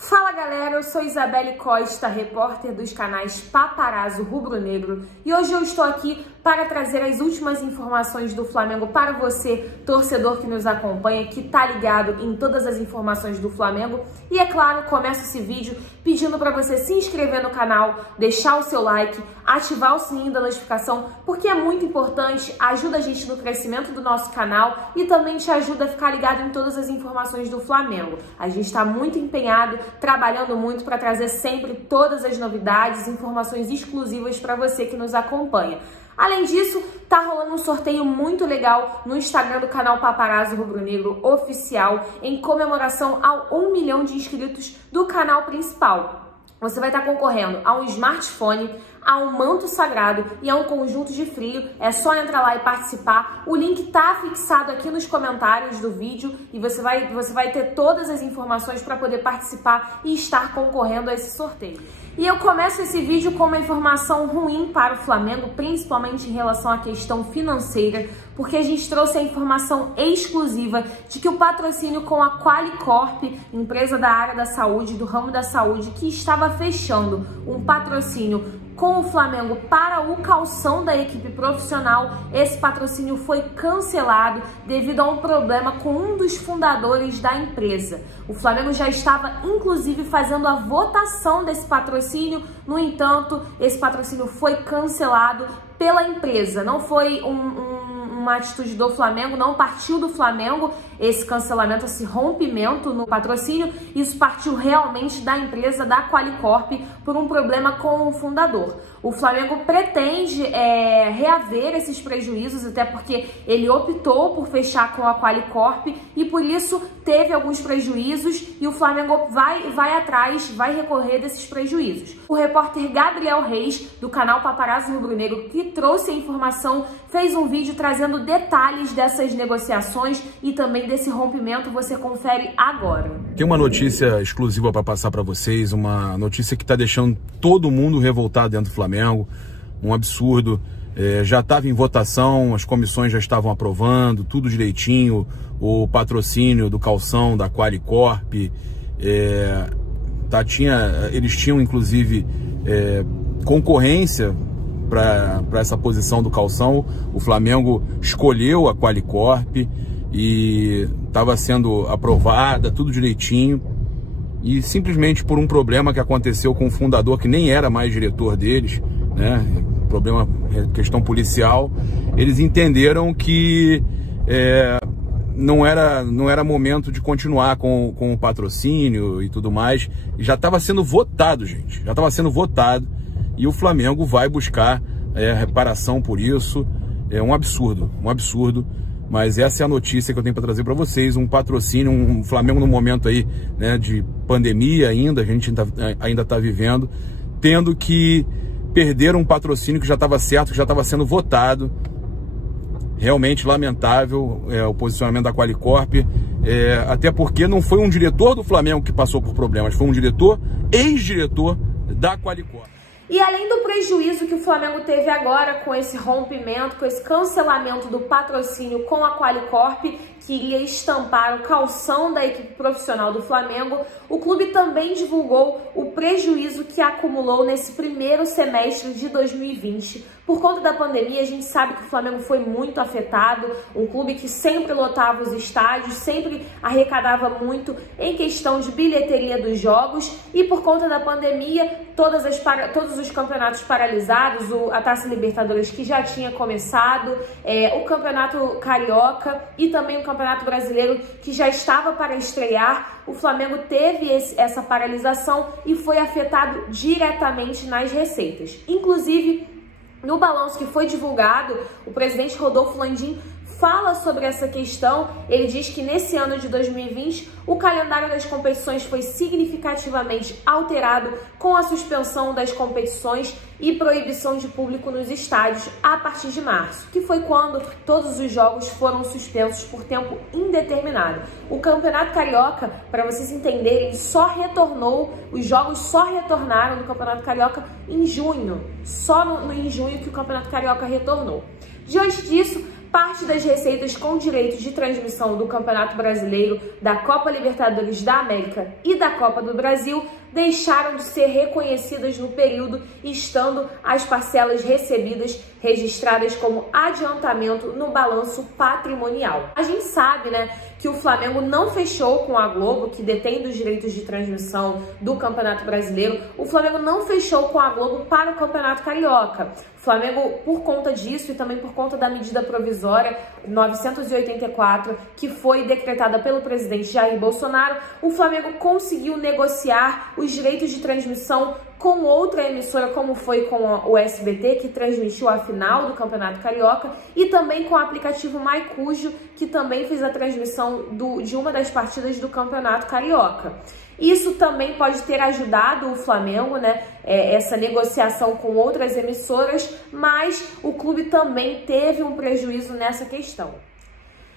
Fala galera, eu sou Isabelle Costa, repórter dos canais Paparazzo Rubro Negro, e hoje eu estou aqui para trazer as últimas informações do Flamengo para você, torcedor que nos acompanha, que tá ligado em todas as informações do Flamengo. E é claro, começo esse vídeo pedindo para você se inscrever no canal, deixar o seu like, ativar o sininho da notificação, porque é muito importante, ajuda a gente no crescimento do nosso canal e também te ajuda a ficar ligado em todas as informações do Flamengo. A gente está muito empenhado, trabalhando muito para trazer sempre todas as novidades, informações exclusivas para você que nos acompanha. Além disso, tá rolando um sorteio muito legal no Instagram do canal Paparazzo Rubro Negro Oficial, em comemoração ao 1 milhão de inscritos do canal principal. Você vai estar concorrendo a um smartphone, a um manto sagrado e a um conjunto de frio. É só entrar lá e participar. O link tá fixado aqui nos comentários do vídeo e você vai ter todas as informações para poder participar e estar concorrendo a esse sorteio. E eu começo esse vídeo com uma informação ruim para o Flamengo, principalmente em relação à questão financeira, porque a gente trouxe a informação exclusiva de que o patrocínio com a Qualicorp, empresa da área da saúde, do ramo da saúde, que estava fechando um patrocínio com o Flamengo para o calção da equipe profissional, esse patrocínio foi cancelado devido a um problema com um dos fundadores da empresa. O Flamengo já estava, inclusive, fazendo a votação desse patrocínio, no entanto, esse patrocínio foi cancelado pela empresa. Não foi uma atitude do Flamengo, não partiu do Flamengo esse cancelamento, esse rompimento no patrocínio. Isso partiu realmente da empresa, da Qualicorp, por um problema com o fundador. O Flamengo pretende reaver esses prejuízos, até porque ele optou por fechar com a Qualicorp e por isso teve alguns prejuízos e o Flamengo vai atrás, vai recorrer desses prejuízos. O repórter Gabriel Reis, do canal Paparazzo Rubro Negro, que trouxe a informação, fez um vídeo trazendo detalhes dessas negociações e também desse rompimento. Você confere agora. Tem uma notícia exclusiva para passar para vocês, uma notícia que está deixando todo mundo revoltado dentro do Flamengo, um absurdo. Já estava em votação, as comissões já estavam aprovando, tudo direitinho, o patrocínio do calção da Qualicorp, eles tinham inclusive concorrência para essa posição do calção. O Flamengo escolheu a Qualicorp e estava sendo aprovada, tudo direitinho, e simplesmente por um problema que aconteceu com o fundador, que nem era mais diretor deles, né? Problema, questão policial, eles entenderam que não era momento de continuar com o patrocínio e tudo mais, e já estava sendo votado, gente, já estava sendo votado, e o Flamengo vai buscar reparação por isso. É um absurdo, mas essa é a notícia que eu tenho para trazer para vocês. Um patrocínio, um Flamengo no momento aí, né, de pandemia ainda, a gente ainda está vivendo, tendo que perder um patrocínio que já estava certo, que já estava sendo votado. Realmente lamentável o posicionamento da Qualicorp, até porque não foi um diretor do Flamengo que passou por problemas, foi um ex-diretor da Qualicorp. E além do prejuízo que o Flamengo teve agora com esse rompimento, com esse cancelamento do patrocínio com a Qualicorp, que iria estampar o calção da equipe profissional do Flamengo, o clube também divulgou o prejuízo que acumulou nesse primeiro semestre de 2020. Por conta da pandemia, a gente sabe que o Flamengo foi muito afetado, um clube que sempre lotava os estádios, sempre arrecadava muito em questão de bilheteria dos jogos, e por conta da pandemia, todos os campeonatos paralisados, a Taça Libertadores que já tinha começado, o Campeonato Carioca e também o Campeonato Brasileiro que já estava para estrear, o Flamengo teve essa paralisação e foi afetado diretamente nas receitas. Inclusive, no balanço que foi divulgado, o presidente Rodolfo Landim fala sobre essa questão. Ele diz que nesse ano de 2020 o calendário das competições foi significativamente alterado com a suspensão das competições e proibição de público nos estádios a partir de março, que foi quando todos os jogos foram suspensos por tempo indeterminado. O Campeonato Carioca, para vocês entenderem, os jogos só retornaram no Campeonato Carioca em junho, só em junho que o Campeonato Carioca retornou. Diante disso, parte das receitas com direitos de transmissão do Campeonato Brasileiro, da Copa Libertadores da América e da Copa do Brasil deixaram de ser reconhecidas no período, estando as parcelas recebidas registradas como adiantamento no balanço patrimonial. A gente sabe, né, que o Flamengo não fechou com a Globo, que detém dos direitos de transmissão do Campeonato Brasileiro. O Flamengo não fechou com a Globo para o Campeonato Carioca. O Flamengo, por conta disso e também por conta da medida provisória 984, que foi decretada pelo presidente Jair Bolsonaro, o Flamengo conseguiu negociar os direitos de transmissão com outra emissora, como foi com o SBT, que transmitiu a final do Campeonato Carioca, e também com o aplicativo Maicujo, que também fez a transmissão de uma das partidas do Campeonato Carioca. Isso também pode ter ajudado o Flamengo, né, essa negociação com outras emissoras, mas o clube também teve um prejuízo nessa questão.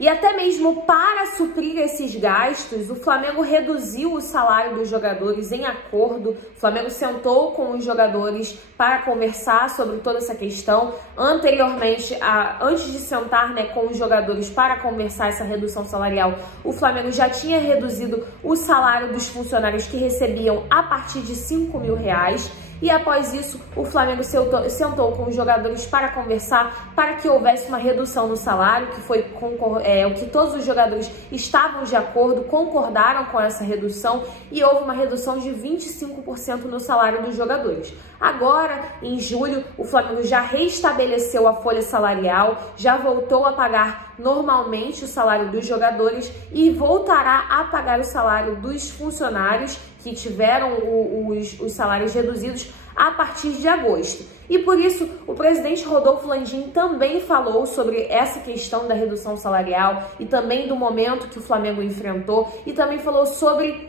E até mesmo para suprir esses gastos, o Flamengo reduziu o salário dos jogadores em acordo. O Flamengo sentou com os jogadores para conversar sobre toda essa questão. Anteriormente, antes de sentar, né, com os jogadores para conversar essa redução salarial, o Flamengo já tinha reduzido o salário dos funcionários que recebiam a partir de R$5.000. E após isso, o Flamengo sentou com os jogadores para conversar para que houvesse uma redução no salário, que foi o que todos os jogadores estavam de acordo, concordaram com essa redução, e houve uma redução de 25% no salário dos jogadores. Agora, em julho, o Flamengo já restabeleceu a folha salarial, já voltou a pagar normalmente o salário dos jogadores e voltará a pagar o salário dos funcionários que tiveram os salários reduzidos a partir de agosto. E por isso, o presidente Rodolfo Landim também falou sobre essa questão da redução salarial e também do momento que o Flamengo enfrentou, e também falou sobre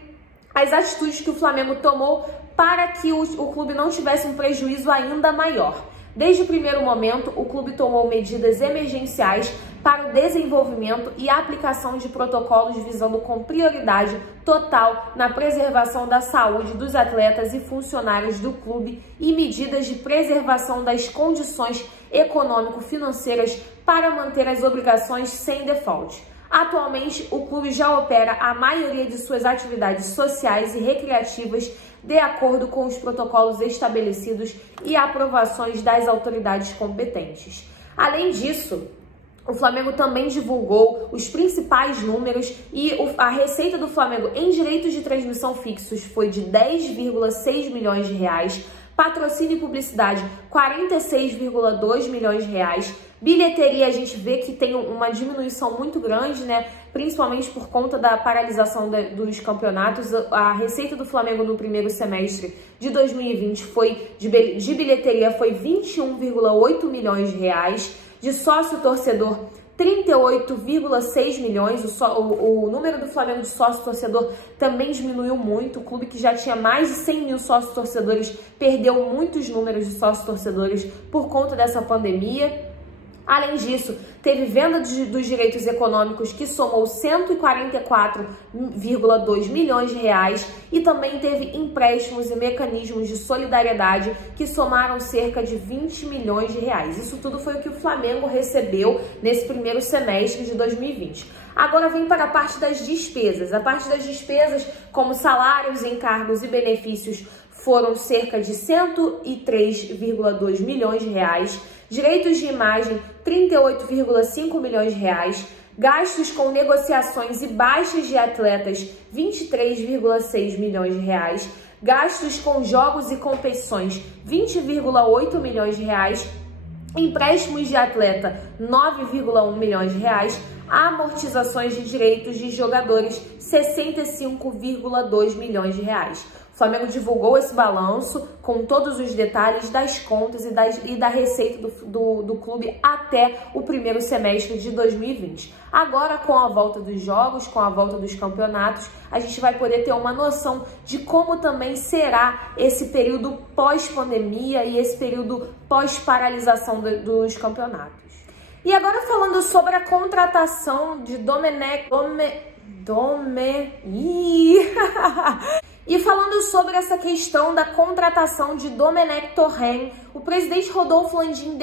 as atitudes que o Flamengo tomou para que o clube não tivesse um prejuízo ainda maior. Desde o primeiro momento, o clube tomou medidas emergenciais para o desenvolvimento e aplicação de protocolos visando com prioridade total na preservação da saúde dos atletas e funcionários do clube e medidas de preservação das condições econômico-financeiras para manter as obrigações sem default. Atualmente, o clube já opera a maioria de suas atividades sociais e recreativas de acordo com os protocolos estabelecidos e aprovações das autoridades competentes. Além disso, o Flamengo também divulgou os principais números e a receita do Flamengo em direitos de transmissão fixos foi de R$10,6 milhões, patrocínio e publicidade 46,2 milhões de reais. Bilheteria, a gente vê que tem uma diminuição muito grande, né? Principalmente por conta da paralisação dos campeonatos. A receita do Flamengo no primeiro semestre de 2020 de bilheteria foi 21,8 milhões de reais. De sócio-torcedor, 38,6 milhões. O número do Flamengo de sócio-torcedor também diminuiu muito. O clube, que já tinha mais de 100 mil sócio-torcedores, perdeu muitos números de sócio-torcedores por conta dessa pandemia. Além disso, teve venda dos direitos econômicos, que somou 144,2 milhões de reais, e também teve empréstimos e mecanismos de solidariedade que somaram cerca de 20 milhões de reais. Isso tudo foi o que o Flamengo recebeu nesse primeiro semestre de 2020. Agora vem para a parte das despesas. A parte das despesas, como salários, encargos e benefícios, foram cerca de 103,2 milhões de reais. Direitos de imagem, 38,5 milhões de reais. Gastos com negociações e baixas de atletas, 23,6 milhões de reais. Gastos com jogos e competições, 20,8 milhões de reais. Empréstimos de atleta, 9,1 milhões de reais. Amortizações de direitos de jogadores, 65,2 milhões de reais. O Flamengo divulgou esse balanço com todos os detalhes das contas e da receita do clube até o primeiro semestre de 2020. Agora, com a volta dos jogos, com a volta dos campeonatos, a gente vai poder ter uma noção de como também será esse período pós-pandemia e esse período pós-paralisação dos campeonatos. E agora, falando sobre a contratação de E falando sobre essa questão da contratação de Domenech Torrent, o presidente Rodolfo Landim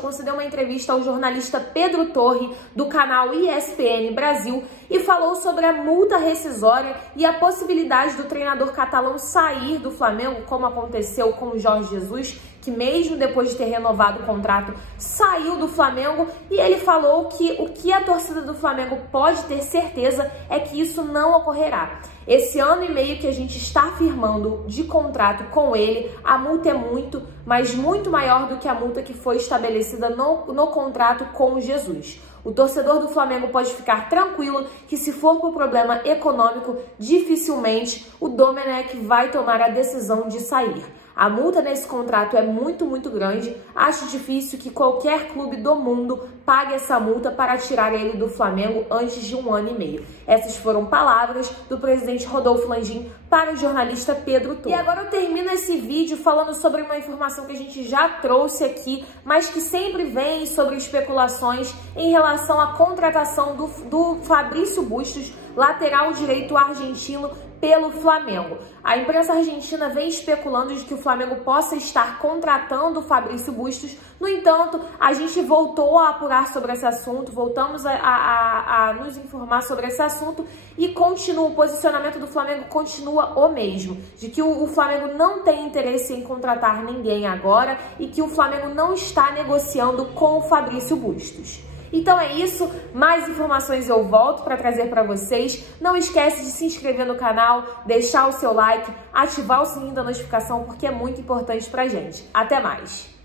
concedeu uma entrevista ao jornalista Pedro Torre, do canal ESPN Brasil, e falou sobre a multa rescisória e a possibilidade do treinador catalão sair do Flamengo, como aconteceu com o Jorge Jesus, que mesmo depois de ter renovado o contrato, saiu do Flamengo. E ele falou que o que a torcida do Flamengo pode ter certeza é que isso não ocorrerá. Esse ano e meio que a gente está firmando de contrato com ele, a multa é muito, mas muito maior do que a multa que foi estabelecida no contrato com o Jesus. O torcedor do Flamengo pode ficar tranquilo que, se for por problema econômico, dificilmente o Domenech vai tomar a decisão de sair. A multa nesse contrato é muito grande. Acho difícil que qualquer clube do mundo pague essa multa para tirar ele do Flamengo antes de 1 ano e meio. Essas foram palavras do presidente Rodolfo Landim para o jornalista Pedro Torre. E agora eu termino esse vídeo falando sobre uma informação que a gente já trouxe aqui, mas que sempre vem sobre especulações em relação à contratação do Fabrício Bustos, lateral direito argentino, pelo Flamengo. A imprensa argentina vem especulando de que o Flamengo possa estar contratando o Fabrício Bustos. No entanto, a gente voltou a apurar sobre esse assunto, voltamos a nos informar sobre esse assunto e o posicionamento do Flamengo continua o mesmo, de que o Flamengo não tem interesse em contratar ninguém agora e que o Flamengo não está negociando com o Fabrício Bustos. Então é isso, mais informações eu volto para trazer para vocês. Não esquece de se inscrever no canal, deixar o seu like, ativar o sininho da notificação, porque é muito importante pra gente. Até mais!